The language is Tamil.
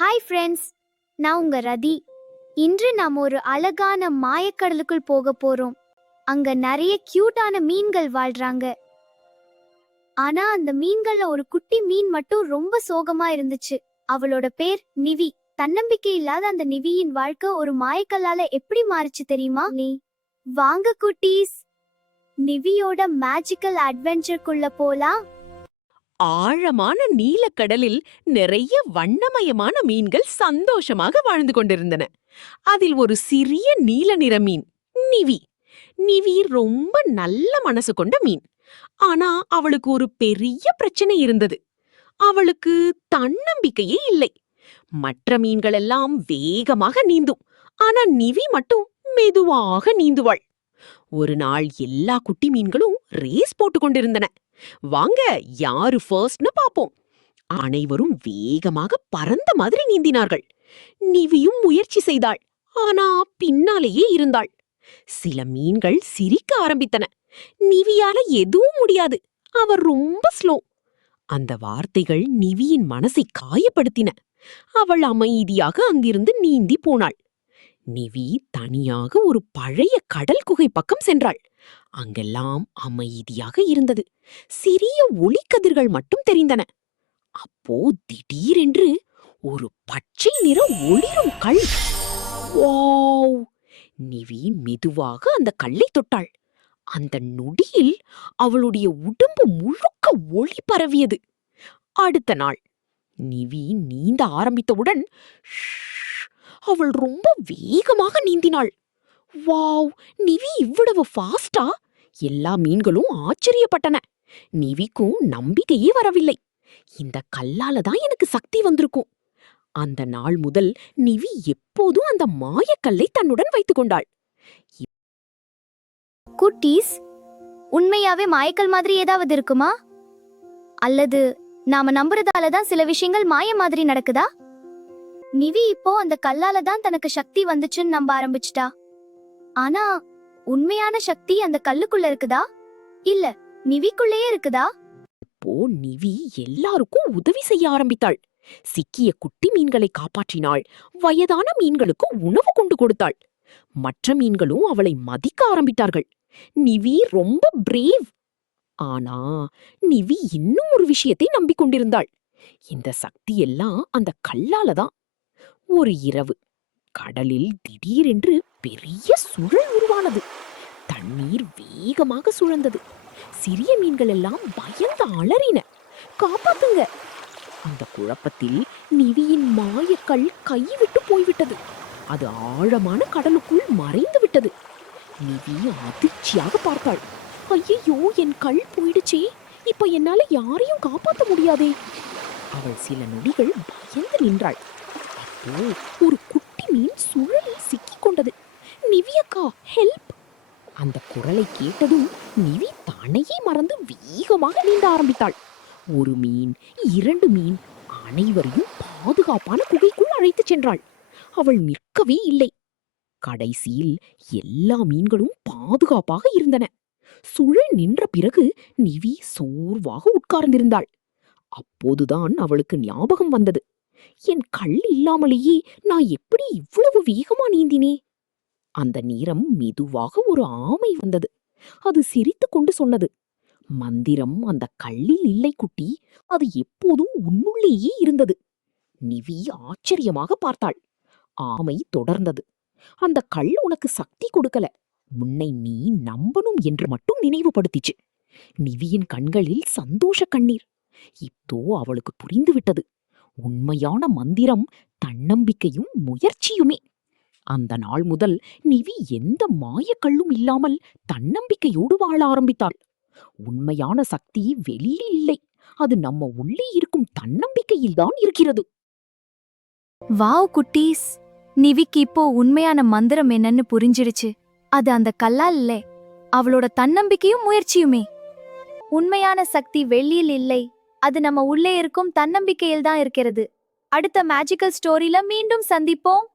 ஹாய் ஃப்ரெண்ட்ஸ், நான் உங்க ரதி. இன்று நாம் ஒரு அழகான மாயக்கடலுக்குள் போக போறோம். அங்க நிறைய கியூட்டான மீன்கள் வாழ்றாங்க. ஆனா அந்த மீன்கள்ல ஒரு குட்டி மீன் மட்டும் ரொம்ப சோகமா இருந்துச்சு. அவளோட பேர் நிவி. தன்னம்பிக்கை இல்லாத அந்த நிவியின் வாழ்க்கை ஒரு மாயக்கல்லால எப்படி மாறுச்சு தெரியுமா? வாங்க குட்டீஸ், நிவியோட மேஜிக்கல் அட்வென்ச்சர்க்குள்ள போலாம். ஆழமான நீலக்கடலில் நிறைய வண்ணமயமான மீன்கள் சந்தோஷமாக வாழ்ந்து கொண்டிருந்தன. அதில் ஒரு சிறிய நீல நிற மீன் நிவி. நிவி ரொம்ப நல்ல மனசு கொண்ட மீன். ஆனா அவளுக்கு ஒரு பெரிய பிரச்சனை இருந்தது. அவளுக்கு தன்னம்பிக்கையே இல்லை. மற்ற மீன்கள் எல்லாம் வேகமாக நீந்தும். ஆனா நிவி மட்டும் மெதுவாக நீந்துவாள். ஒரு நாள் எல்லா குட்டி மீன்களும் ரேஸ் போட்டுக் கொண்டிருந்தன. வாங்க, யாரு ஃபர்ஸ்ட்னு பாப்போம். அனைவரும் வேகமாக பறந்த மாதிரி நீந்தினார்கள். நிவியும் முயற்சி செய்தாள். ஆனா பின்னாலேயே இருந்தாள். சில மீன்கள் சிரிக்க ஆரம்பித்தன. நிவியால எதுவும் முடியாது, அவர் ரொம்ப ஸ்லோ. அந்த வார்த்தைகள் நிவியின் மனசை காயப்படுத்தின. அவள் அமைதியாக அங்கிருந்து நீந்தி போனாள். நிவி தனியாக ஒரு பழைய கடல் குகை பக்கம் சென்றாள். அங்கெல்லாம் அமைதியாக இருந்தது. சிறிய ஒளிக்கதிர்கள் மட்டும் தெரிந்தன. அப்போ திடீரென்று ஒரு பச்சை நிற ஒளிரும் கல். வாவ்! நிவி மெதுவாக அந்த கல்லை தொட்டாள். அந்த நொடியில் அவளுடைய உடம்பு முழுக்க ஒளி பரவியது. அடுத்த நாள் நிவி நீந்த ஆரம்பித்தவுடன் அவள் ரொம்ப வேகமாக நீந்தினாள். வாவ்! நிவி இவ்வளவு ஃபாஸ்டா? எல்லா மீன்களும் ஆச்சரியப்பட்டன. நிவிக்கும் நம்பிக்கையே வரவில்லை. இந்த கல்லால தான் எனக்கு சக்தி வந்திருக்கும். அந்த நாள் முதல் நிவி எப்போதும் அந்த மாயக்கல்லை தன்னுடன் வைத்துக் கொண்டாள். குட்டீஸ், உண்மையாவே மாயக்கல் மாதிரி ஏதாவது இருக்குமா? அல்லது நாம நம்புறதால தான் சில விஷயங்கள் மாய மாதிரி நடக்குதா? நிவி இப்போ அந்த கல்லால தான் தனக்கு சக்தி வந்துச்சுன்னு நம்ப ஆரம்பிச்சிட்டா. ஆனா உண்மையான சக்தி அந்த கல்லுக்குள்ள இருக்குதா, இல்ல நிவிக்குள்ளேயே இருக்குதா? இப்போ நிவி எல்லாருக்கும் உதவி செய்ய ஆரம்பித்தாள். சிக்கிய குட்டி மீன்களை காப்பாற்றினாள். வயதான மீன்களுக்கு உணவு கொண்டு கொடுத்தாள். மற்ற மீன்களும் அவளை மதிக்க ஆரம்பித்தார்கள். நிவி ரொம்ப பிரேவ். ஆனா நிவி இன்னும் ஒரு விஷயத்தை நம்பிக்கொண்டிருந்தாள். இந்த சக்தி எல்லாம் அந்த கல்லால தான். ஒரு இரவு கடலில் திடீரென்று பெரிய சுழல் உருவானது. தண்ணீர் வேகமாக சுழந்தது. சிறிய மீன்கள் எல்லாம் பயந்து அலறின. காப்பாத்துங்க! அந்த குழப்பத்தில் நிவியின் மாயக்கல் கைவிட்டு போய்விட்டது. அது ஆழமான கடலுக்குள் மறைந்து விட்டது. நிவி அதிர்ச்சியாக பார்த்தாள். ஐயோ, என் கல் போயிடுச்சே! இப்ப என்னால யாரையும் காப்பாற்ற முடியாதே! அவள் சில நொடிகள் பயந்து நின்றாள். அப்போ ஒரு குட்டி மீன் சுழலில் சிக்கிக் கொண்டது. நிவியக்கா, ஹெல்ப்! அந்த குரலை கேட்டதும் நிவி தன்னையே மறந்து வேகமாக நீந்த ஆரம்பித்தாள். ஒரு மீன், இரண்டு மீன், அனைவரையும் பாதுகாப்பான குகைக்குள் அழைத்துச் சென்றாள். அவள் நிற்கவே இல்லை. கடைசியில் எல்லா மீன்களும் பாதுகாப்பாக இருந்தன. சுழல் நின்ற பிறகு நிவி சோர்வாக உட்கார்ந்திருந்தாள். அப்போதுதான் அவளுக்கு ஞாபகம் வந்தது. என் கல் இல்லாமலேயே நான் எப்படி இவ்வளவு வேகமா நீந்தினே? அந்த நேரம் மெதுவாக ஒரு ஆமை வந்தது. அது சிரித்துக் கொண்டு சொன்னது, மந்திரம் அந்த கல்லில் இல்லை குட்டி, அது எப்போதும் உன்னுள்ளேயே இருந்தது. நிவி ஆச்சரியமாக பார்த்தாள். ஆமை தொடர்ந்தது, அந்த கல் உனக்கு சக்தி கொடுக்கல, உன்னை நீ நம்பணும் என்று மட்டும் நினைவுபடுத்திச்சு. நிவியின் கண்களில் சந்தோஷ கண்ணீர். இப்போ அவளுக்கு புரிந்துவிட்டது. உண்மையான மந்திரம் தன்னம்பிக்கையும் முயற்சியுமே. அந்த நாள் முதல் நிவி எந்த மாயக்கல்லும் இல்லாமல் தன்னம்பிக்கையோடு வாழ ஆரம்பித்தாள். உண்மையான சக்தி வெளியில் இல்லை, அது நம்ம உள்ளே இருக்கும் தன்னம்பிக்கையில்தான் இருக்கிறது. வாவ் குட்டீஸ், நிவிக்கு இப்போ உண்மையான மந்திரம் என்னன்னு புரிஞ்சிடுச்சு. அது அந்த கல்லால் இல்ல, அவளோட தன்னம்பிக்கையும் முயற்சியுமே. உண்மையான சக்தி வெளியில் இல்லை, அது நம்ம உள்ளே இருக்கும் தன்னம்பிக்கையில் தான் இருக்கிறது. அடுத்த மேஜிக்கல் ஸ்டோரியில மீண்டும் சந்திப்போம்.